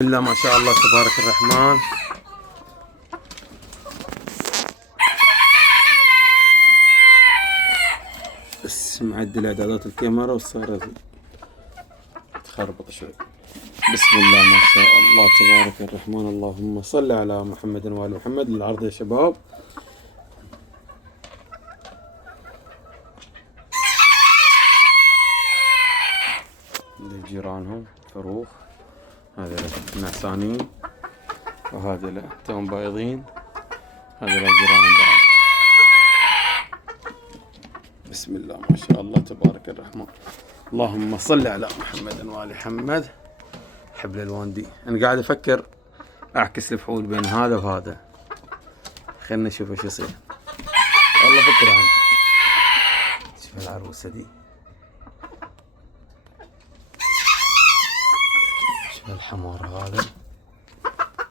بسم الله ما شاء الله تبارك الرحمن. بس معدل اعدادات الكاميرا وصارت تخربط شوي. بسم الله ما شاء الله تبارك الرحمن. اللهم صل على محمد وآل محمد. للعرض يا شباب. لجيرانهم فروخ، هذا نعسانين وهذا توم بايضين، هذا جيرانهم بعض. بسم الله ما شاء الله تبارك الرحمن. اللهم صل على محمد وآل محمد. حبل الواندي. انا قاعد افكر اعكس الفحول بين هذا وهذا، خلنا نشوف ايش يصير. والله فكرة عنه. شوف العروسة دي، شوف الحمار هذا.